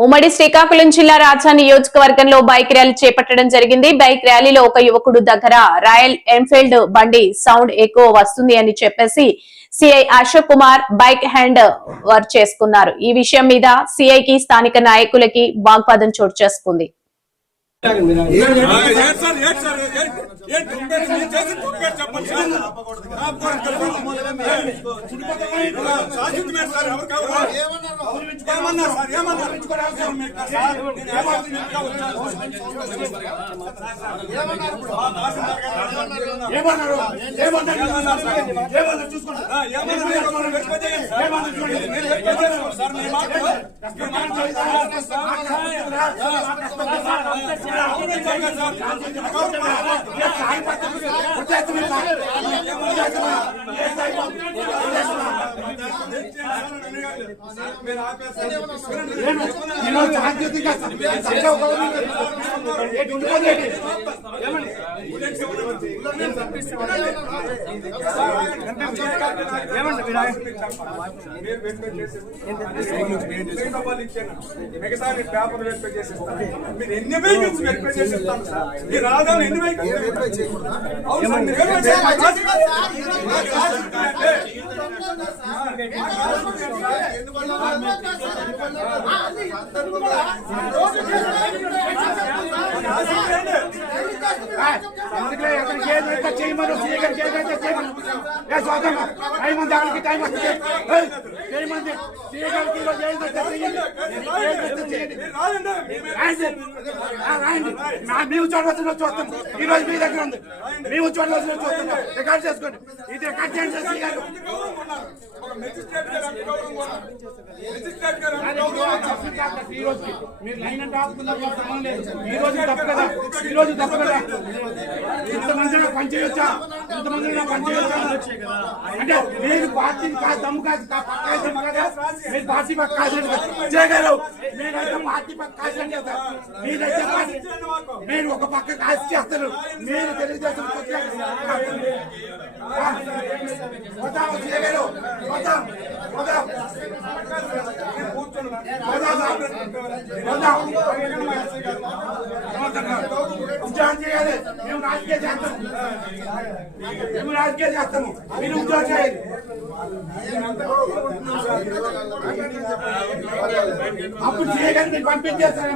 ఉమ్మడి శ్రీకాకుళం జిల్లా రాజధాని నియోజకవర్గంలో బైక్ ర్యాలీ చేపట్టడం జరిగింది. బైక్ ర్యాలీలో ఒక యువకుడు దగ్గర రాయల్ ఎన్ఫీల్డ్ బండి సౌండ్ ఎక్కువ వస్తుంది అని చెప్పేసి CI Ashok Kumar bike hand over చేసుకున్నారు. ఈ విషయం మీద సిఐకి స్థానిక నాయకులకి వాగ్వాదం చోటు చేసుకుంది. పేపర్ వెరిఫై చేసేస్తాను. మీరు ఎన్ని వెహికల్స్ వెరిఫై చేసేస్తాను సార్. మీరు రాదని ఎన్ని వెహికల్స్ మేము చూడవలసిన చూస్తాం. ఈ రోజు మీ దగ్గర ఉంది, మేము చూడవలసిన చూస్తున్నాం. రికార్డ్ చేసుకోండి. ఇది రికార్డ్ చేయండి. మీరు లైన్ అంటే ఈ రోజు తప్పు కదా, ఈ రోజు తప్పు కదా. ఇంతమంది పనిచేయొచ్చా, ఇంతమంది పనిచేయొచ్చా అంటే మీరు పార్టీ దమ్ము కాదు, దమ్ము కదా. మీరు పార్టీ పక్క చేయగలరు, మీరైతే పార్టీ పక్క కాదు చేస్తారు. మీరైతే మీరు ఒక పక్క కాసి చేస్తారు. మీరు తెలుగుదేశం చేయగలరు. ఉద్యోగం చేయాలి. మేము రాజకీయ చేస్తాము, మీరు ఉద్యోగం చేయాలి. అప్పుడు చేయగలిగి పంపించేస్తారు.